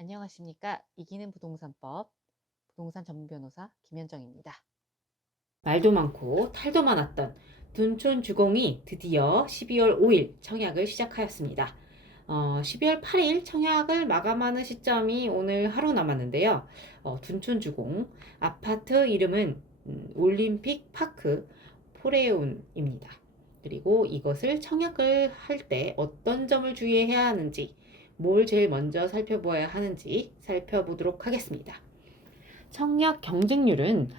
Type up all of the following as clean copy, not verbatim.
안녕하십니까. 이기는 부동산법 부동산 전문 변호사 김현정입니다. 말도 많고 탈도 많았던 둔촌 주공이 드디어 12월 5일 청약을 시작하였습니다. 12월 8일 청약을 마감하는 시점이 오늘 하루 남았는데요. 둔촌 주공 아파트 이름은 올림픽 파크 포레온입니다. 그리고 이것을 청약을 할 때 어떤 점을 주의해야 하는지, 뭘 제일 먼저 살펴보아야 하는지 살펴보도록 하겠습니다. 청약 경쟁률은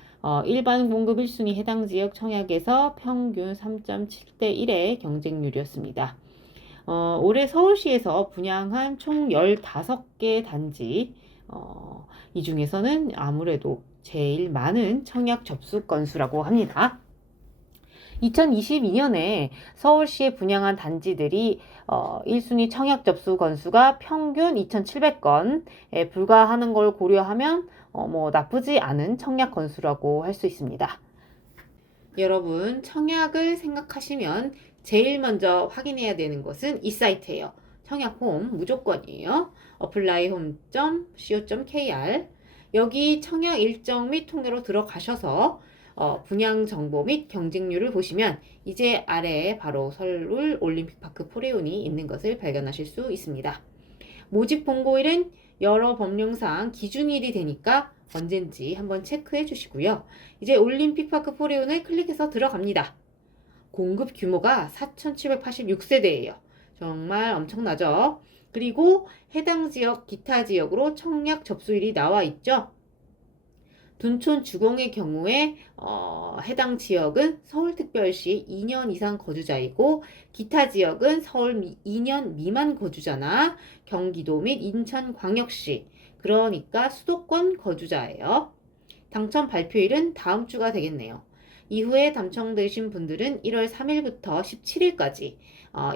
일반 공급 1순위 해당 지역 청약에서 평균 3.7대 1의 경쟁률이었습니다. 올해 서울시에서 분양한 총 15개 단지, 이 중에서는 아무래도 제일 많은 청약 접수 건수라고 합니다. 2022년에 서울시에 분양한 단지들이 1순위 청약 접수 건수가 평균 2,700건에 불과하는 걸 고려하면 나쁘지 않은 청약 건수라고 할 수 있습니다. 여러분, 청약을 생각하시면 제일 먼저 확인해야 되는 것은 이 사이트예요. 청약홈 무조건이에요. applyhome.co.kr. 여기 청약 일정 및 통계로 들어가셔서 분양 정보 및 경쟁률을 보시면 이제 아래에 바로 서울 올림픽파크 포레온이 있는 것을 발견하실 수 있습니다. 모집 공고일은 여러 법령상 기준일이 되니까 언젠지 한번 체크해 주시고요. 이제 올림픽파크 포레온을 클릭해서 들어갑니다. 공급 규모가 4,786세대예요. 정말 엄청나죠? 그리고 해당 지역, 기타 지역으로 청약 접수일이 나와 있죠. 둔촌 주공의 경우에 해당 지역은 서울특별시 2년 이상 거주자이고 기타 지역은 서울 2년 미만 거주자나 경기도 및 인천광역시, 그러니까 수도권 거주자예요. 당첨 발표일은 다음 주가 되겠네요. 이후에 당첨되신 분들은 1월 3일부터 17일까지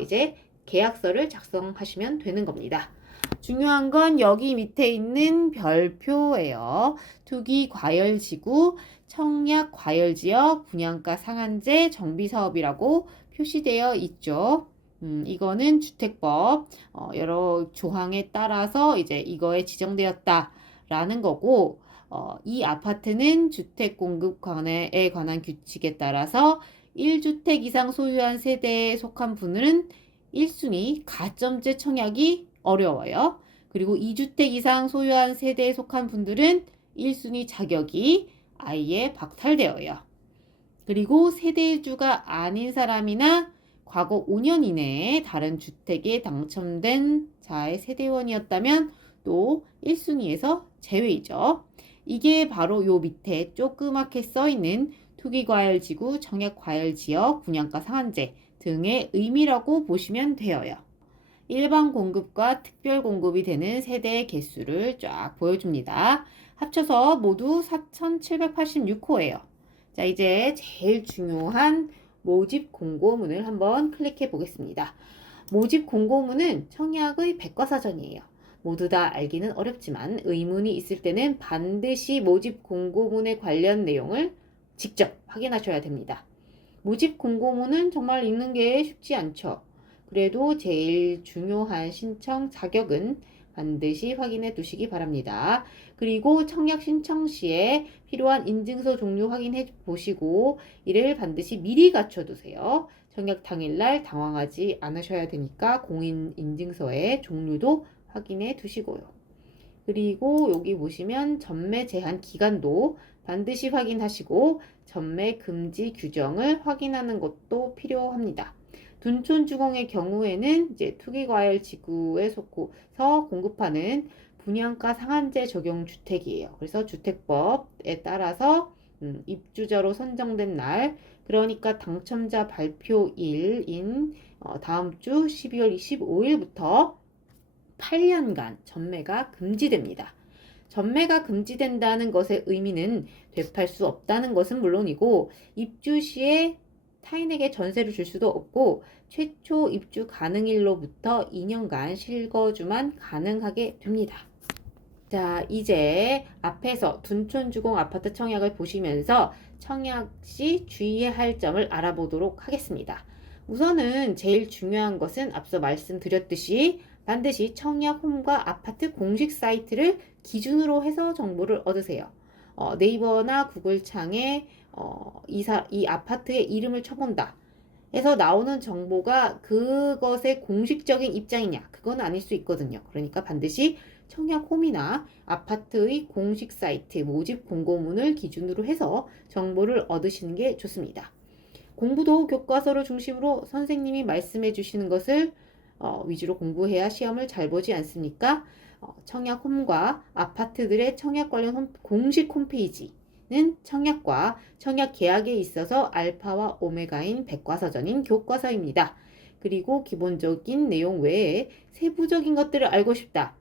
이제 계약서를 작성하시면 되는 겁니다. 중요한 건 여기 밑에 있는 별표예요. 투기 과열지구 청약 과열지역 분양가 상한제 정비사업이라고 표시되어 있죠. 이거는 주택법 여러 조항에 따라서 이제 이거에 지정되었다라는 거고, 이 아파트는 주택공급관에 관한 규칙에 따라서 1주택 이상 소유한 세대에 속한 분은 1순위 가점제 청약이 어려워요. 그리고 2주택 이상 소유한 세대에 속한 분들은 1순위 자격이 아예 박탈되어요. 그리고 세대주가 아닌 사람이나 과거 5년 이내에 다른 주택에 당첨된 자의 세대원이었다면 또 1순위에서 제외이죠. 이게 바로 요 밑에 조그맣게 써있는 투기과열지구, 청약과열지역, 분양가 상한제 등의 의미라고 보시면 되어요. 일반 공급과 특별 공급이 되는 세대의 개수를 쫙 보여줍니다. 합쳐서 모두 4,786호예요. 자, 이제 제일 중요한 모집 공고문을 한번 클릭해 보겠습니다. 모집 공고문은 청약의 백과사전이에요. 모두 다 알기는 어렵지만 의문이 있을 때는 반드시 모집 공고문에 관련 내용을 직접 확인하셔야 됩니다. 모집 공고문은 정말 읽는 게 쉽지 않죠. 그래도 제일 중요한 신청 자격은 반드시 확인해 두시기 바랍니다. 그리고 청약 신청 시에 필요한 인증서 종류 확인해 보시고 이를 반드시 미리 갖춰 두세요. 청약 당일날 당황하지 않으셔야 되니까 공인인증서의 종류도 확인해 두시고요. 그리고 여기 보시면 전매 제한 기간도 반드시 확인하시고 전매 금지 규정을 확인하는 것도 필요합니다. 둔촌주공의 경우에는 이제 투기과열 지구에 속해서 공급하는 분양가 상한제 적용 주택이에요. 그래서 주택법에 따라서 입주자로 선정된 날, 그러니까 당첨자 발표일인 다음 주 12월 25일부터 8년간 전매가 금지됩니다. 전매가 금지된다는 것의 의미는 되팔 수 없다는 것은 물론이고 입주 시에 타인에게 전세를 줄 수도 없고 최초 입주 가능일로부터 2년간 실거주만 가능하게 됩니다. 자, 이제 앞에서 둔촌주공 아파트 청약을 보시면서 청약 시 주의해야 할 점을 알아보도록 하겠습니다. 우선은 제일 중요한 것은 앞서 말씀드렸듯이 반드시 청약홈과 아파트 공식 사이트를 기준으로 해서 정보를 얻으세요. 네이버나 구글 창에 이 아파트의 이름을 쳐본다 해서 나오는 정보가 그것의 공식적인 입장이냐? 그건 아닐 수 있거든요. 그러니까 반드시 청약홈이나 아파트의 공식 사이트, 모집 공고문을 기준으로 해서 정보를 얻으시는 게 좋습니다. 공부도 교과서를 중심으로 선생님이 말씀해 주시는 것을 위주로 공부해야 시험을 잘 보지 않습니까? 청약홈과 아파트들의 청약 관련 공식 홈페이지는 청약과 청약 계약에 있어서 알파와 오메가인 백과사전인 교과서입니다. 그리고 기본적인 내용 외에 세부적인 것들을 알고 싶다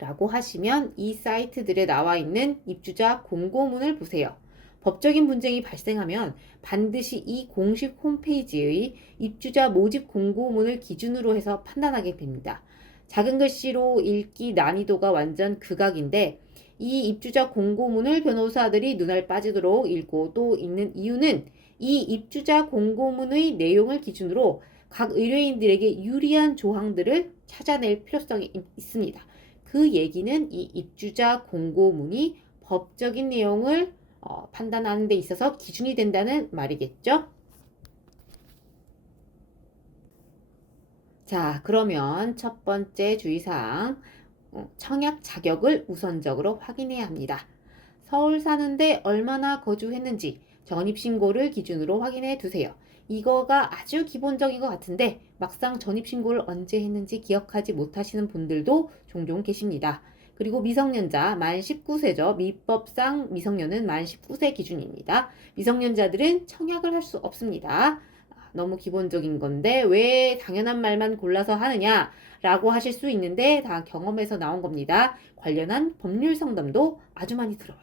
라고 하시면 이 사이트들에 나와 있는 입주자 공고문을 보세요. 법적인 분쟁이 발생하면 반드시 이 공식 홈페이지의 입주자 모집 공고문을 기준으로 해서 판단하게 됩니다. 작은 글씨로 읽기 난이도가 완전 극악인데 이 입주자 공고문을 변호사들이 눈알 빠지도록 읽고 또 읽는 이유는 이 입주자 공고문의 내용을 기준으로 각 의뢰인들에게 유리한 조항들을 찾아낼 필요성이 있습니다. 그 얘기는 이 입주자 공고문이 법적인 내용을 판단하는 데 있어서 기준이 된다는 말이겠죠? 자, 그러면 첫 번째 주의사항, 청약 자격을 우선적으로 확인해야 합니다. 서울 사는데 얼마나 거주했는지 전입신고를 기준으로 확인해 두세요. 이거가 아주 기본적인 것 같은데 막상 전입신고를 언제 했는지 기억하지 못하시는 분들도 종종 계십니다. 그리고 미성년자 만 19세죠. 민법상 미성년은 만 19세 기준입니다. 미성년자들은 청약을 할 수 없습니다. 너무 기본적인 건데 왜 당연한 말만 골라서 하느냐 라고 하실 수 있는데 다 경험에서 나온 겁니다. 관련한 법률 상담도 아주 많이 들어와요.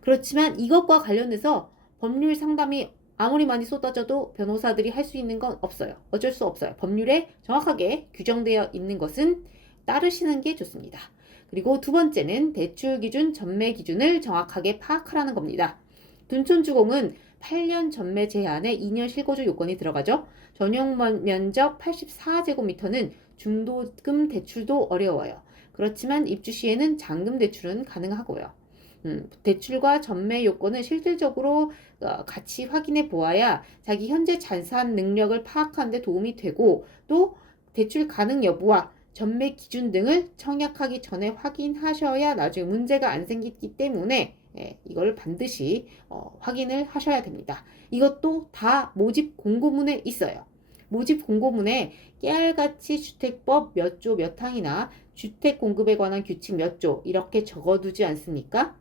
그렇지만 이것과 관련해서 법률 상담이 아무리 많이 쏟아져도 변호사들이 할 수 있는 건 없어요. 어쩔 수 없어요. 법률에 정확하게 규정되어 있는 것은 따르시는 게 좋습니다. 그리고 두 번째는 대출 기준, 전매 기준을 정확하게 파악하라는 겁니다. 둔촌주공은 8년 전매 제한에 2년 실거주 요건이 들어가죠. 전용 면적 84제곱미터는 중도금 대출도 어려워요. 그렇지만 입주 시에는 잔금 대출은 가능하고요. 대출과 전매 요건은 실질적으로 같이 확인해 보아야 자기 현재 자산 능력을 파악하는 데 도움이 되고 또 대출 가능 여부와 전매 기준 등을 청약하기 전에 확인하셔야 나중에 문제가 안 생기기 때문에 이걸 반드시 확인을 하셔야 됩니다. 이것도 다 모집 공고문에 있어요. 모집 공고문에 깨알같이 주택법 몇 조 몇 항이나 주택 공급에 관한 규칙 몇 조 이렇게 적어두지 않습니까?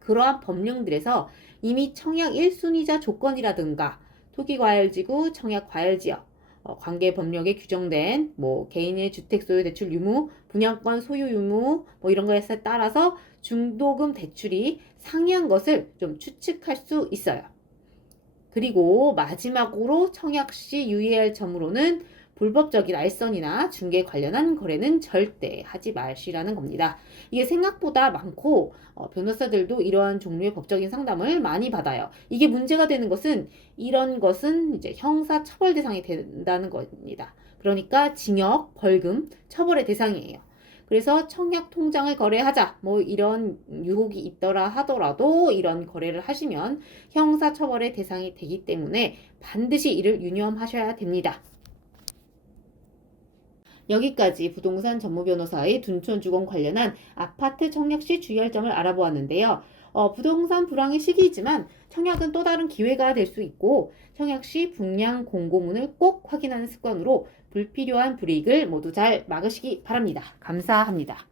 그러한 법령들에서 이미 청약 1순위자 조건이라든가 토기과열지구, 청약과열지역, 관계 법령에 규정된 개인의 주택 소유 대출 유무, 분양권 소유 유무 이런 거에 따라서 중도금 대출이 상이한 것을 좀 추측할 수 있어요. 그리고 마지막으로 청약 시 유의해야 할 점으로는 불법적인 알선이나 중개 관련한 거래는 절대 하지 마시라는 겁니다. 이게 생각보다 많고 변호사들도 이러한 종류의 법적인 상담을 많이 받아요. 이게 문제가 되는 것은 이런 것은 이제 형사 처벌 대상이 된다는 겁니다. 그러니까 징역, 벌금, 처벌의 대상이에요. 그래서 청약 통장을 거래하자 이런 유혹이 있더라 하더라도 이런 거래를 하시면 형사 처벌의 대상이 되기 때문에 반드시 이를 유념하셔야 됩니다. 여기까지 부동산 전문 변호사의 둔촌주공 관련한 아파트 청약 시 주의할 점을 알아보았는데요. 부동산 불황의 시기이지만 청약은 또 다른 기회가 될 수 있고 청약 시 분양 공고문을 꼭 확인하는 습관으로 불필요한 불이익을 모두 잘 막으시기 바랍니다. 감사합니다.